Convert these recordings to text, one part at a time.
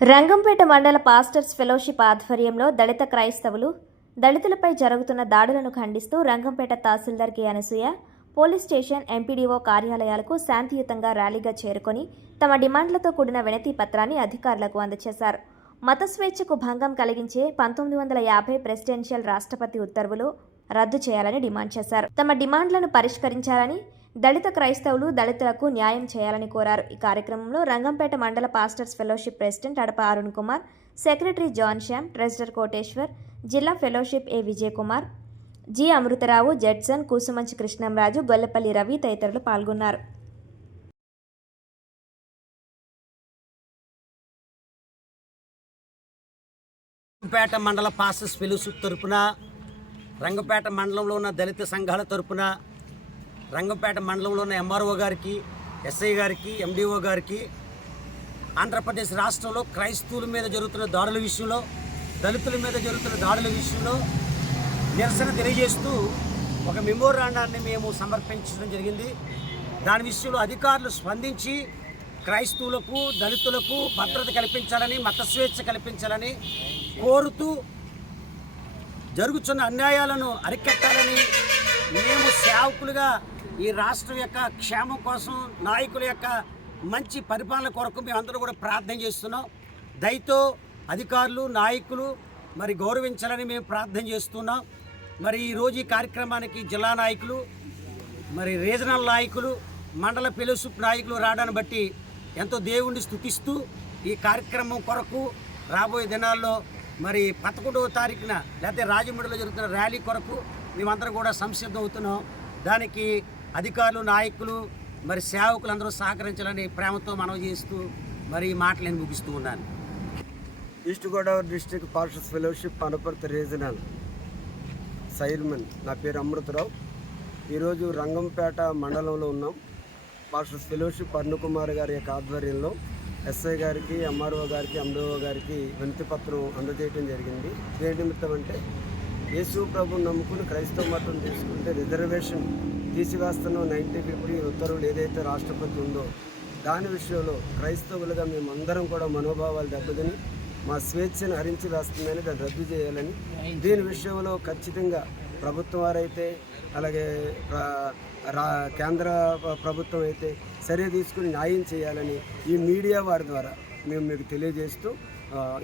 రంగంపేట మండల pastors fellowship ఆధ్వర్యంలో దళిత క్రైస్తవులు దళితులపై జరుగుతున్న దాడులను ఖండిస్తూ Rangampet tahsildar K Anasuya police station MPDO కార్యాలయాలకు శాంతియుతంగా ర్యాలీగా చేరుకొని తమ డిమాండ్లతో కూడిన వినతి పత్రాన్ని అధికారులకు అందజేశారు. మత స్వేచ్ఛకు భంగం కలిగించే 1950 ప్రెసిడెన్షియల్ రాష్ట్రపతి ఉత్తర్వులు రద్దు చేయాలని డిమాండ్ చేశారు. తమ డిమాండ్లను పరిష్కరించాలని, దళిత క్రైస్తవులు దళితులకు న్యాయం చేయాలని కోరారు. ఈ కార్యక్రమంలో రంగంపేట మండల pastors fellowship president Adapa Arun Kumar, secretary John Shyam, treasurer Koteshwar, జిల్లా fellowship A Vijay Kumar, G Amrutharao, Judson, Kusumanchi Krishnamraju, Gollapalli Ravi తదితరులు పాల్గొన్నారు. రంగంపేట మండల పాస్టర్స్ ఫెలోషిప్ తరపున, రంగంపేట మండలంలో ఉన్న దళిత సంఘాల తరపున, రంగంపేట మండలంలో ఉన్న ఎంఆర్ఓ గారికి, ఎస్ఐ గారికి, ఎండిఓ గారికి, ఆంధ్రప్రదేశ్ రాష్ట్రంలో క్రైస్తవుల మీద జరుగుతున్న దాడుల విషయంలో, దళితుల మీద జరుగుతున్న దాడుల విషయంలో నిరసన తెలియజేస్తూ ఒక మెమోరాండాన్ని మేము సమర్పించడం జరిగింది. దాని విషయంలో అధికారులు స్పందించి క్రైస్తవులకు, దళితులకు భద్రత కల్పించాలని, మత స్వేచ్ఛ కల్పించాలని కోరుతూ జరుగుతున్న అన్యాయాలను అరికట్టాలని మేము సేవకులుగా ఈ రాష్ట్రం యొక్క క్షేమం కోసం, నాయకుల యొక్క మంచి పరిపాలన కొరకు మేమందరూ కూడా ప్రార్థన చేస్తున్నాం. దయతో అధికారులు, నాయకులు మరి గౌరవించాలని మేము ప్రార్థన చేస్తున్నాం. మరి ఈరోజు ఈ కార్యక్రమానికి జిల్లా నాయకులు, మరి రీజనల్ నాయకులు, మండల ఫెలోషిప్ నాయకులు రావడాన్ని బట్టి ఎంతో దేవుణ్ణి స్తుతిస్తూ ఈ కార్యక్రమం కొరకు రాబోయే దినాల్లో మరి 11వ తారీఖున లేకపోతే రాజమండ్రిలో జరుగుతున్న ర్యాలీ కొరకు మేమందరం కూడా సంసిద్ధం అవుతున్నాం. దానికి అధికారులు, నాయకులు, మరి సేవకులు అందరూ సహకరించాలని ప్రేమతో మనవి చేస్తూ మరి ఈ మాటలు నేను ముగిస్తూ ఉన్నాను. East Godavari district pastors fellowship Anaparthi regional chairman, నా పేరు అమృతరావు. ఈరోజు రంగంపేట మండలంలో ఉన్నాం. పాస్టర్స్ ఫెలోషిప్ అరుణ్ కుమార్ గారి యొక్క ఆధ్వర్యంలో ఎస్ఐ గారికి, ఎంఆర్ఓ గారికి, ఎండిఓ గారికి వినతి పత్రం అందజేయడం జరిగింది. ఏ నిమిత్తం అంటే యేసు ప్రభుని నమ్ముకుని క్రైస్తవ మతం తీసుకుంటే రిజర్వేషన్ తీసివేస్తున్న 1950 ఉత్తర్వులు ఏదైతే రాష్ట్రపతి ఉందో దాని విషయంలో క్రైస్తవులుగా మేమందరం కూడా మనోభావాలు దెబ్బతిని మా స్వేచ్ఛను హరించి వేస్తుందని దాన్ని రద్దు చేయాలని, దీని విషయంలో ఖచ్చితంగా ప్రభుత్వం వారైతే అలాగే కేంద్ర ప్రభుత్వం అయితే చర్య తీసుకుని న్యాయం చేయాలని ఈ మీడియా వారి ద్వారా మేము మీకు తెలియజేస్తూ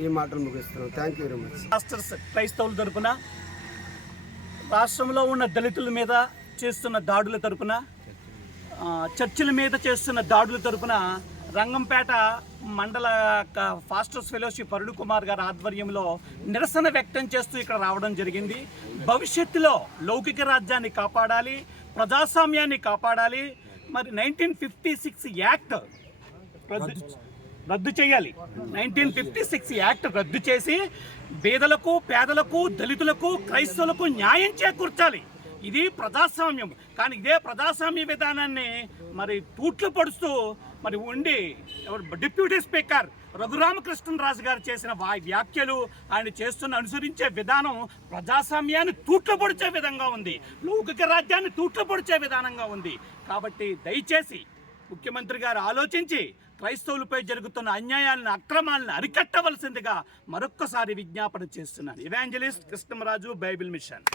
ఈ మాటలు ముగిస్తున్నాం. Thank you very much. Pastors క్రైస్తవుల తరపున, రాష్ట్రంలో ఉన్న దళితుల మీద చేస్తున్న దాడుల తరపున, చర్చిల మీద చేస్తున్న దాడుల తరపున రంగంపేట మండల పాస్టర్స్ ఫెలోషిప్ అరుణ్ కుమార్ గారి ఆధ్వర్యంలో నిరసన వ్యక్తం చేస్తూ ఇక్కడ రావడం జరిగింది. భవిష్యత్తులో లౌకిక రాజ్యాన్ని కాపాడాలి, ప్రజాస్వామ్యాన్ని కాపాడాలి. మరి 1956 యాక్ట్ రద్దు చేయాలి. 1956 యాక్ట్ రద్దు చేసి బీదలకు, పేదలకు, దళితులకు, క్రైస్తవులకు న్యాయం చేకూర్చాలి. ఇది ప్రజాస్వామ్యం. కానీ ఇదే ప్రజాస్వామ్య విధానాన్ని మరి తూట్లు పడుస్తూ మరి ఉండి డిప్యూటీ స్పీకర్ రఘురామకృష్ణరాజు గారు చేసిన వ్యాఖ్యలు, ఆయన చేస్తున్న అనుసరించే విధానం ప్రజాస్వామ్యాన్ని తూట్లు పొడిచే విధంగా ఉంది, లౌకిక రాజ్యాన్ని తూట్లు పొడిచే విధానంగా ఉంది. కాబట్టి దయచేసి ముఖ్యమంత్రి గారు ఆలోచించి క్రైస్తవులపై జరుగుతున్న అన్యాయాలను, అక్రమాలను అరికట్టవలసిందిగా మరొక్కసారి విజ్ఞాపన చేస్తున్నాను. Evangelist Krishnaraju, Bible machine.